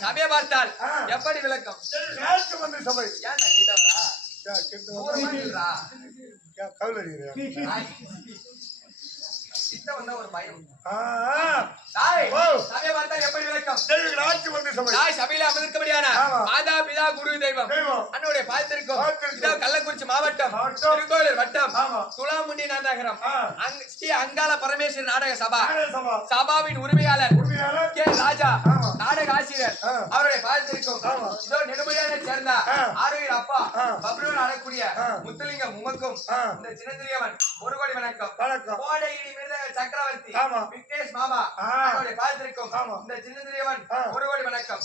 சபையை பார்த்தால் எப்படி விளக்கம் சபை ஒரு பயம் சபையில அமர்ந்திருக்கபடியான மாதா பிதா குரு தெய்வம் அன்னுடைய பாத்திருக்கும் கள்ளக்குறிச்சி மாவட்டம் திருக்கோயிலூர் வட்டம் துலாமுண்டி நகரம் ஸ்ரீ அங்காள பரமேஸ்வரி நாடக சபா சபாவின் உரிமையாளர் கே ராஜா நாடக ஆசிரியர் அவருடைய பாத்திருக்கும் இதோ நெடுமையான சேர்ந்த ஆரோக்கிய அப்பா பப்ரூர் அழக்கூடிய முத்துலிங்கம் உமக்கும் இந்த சின்னந்திரியவன் ஒரு கோடி வணக்கம் கோடையிடி மிருதக சக்கரவர்த்தி விக்னேஷ் மாமா அவருடைய பாத்திருக்கும் இந்த சின்னந்திரியவன் ஒரு கோடி வணக்கம்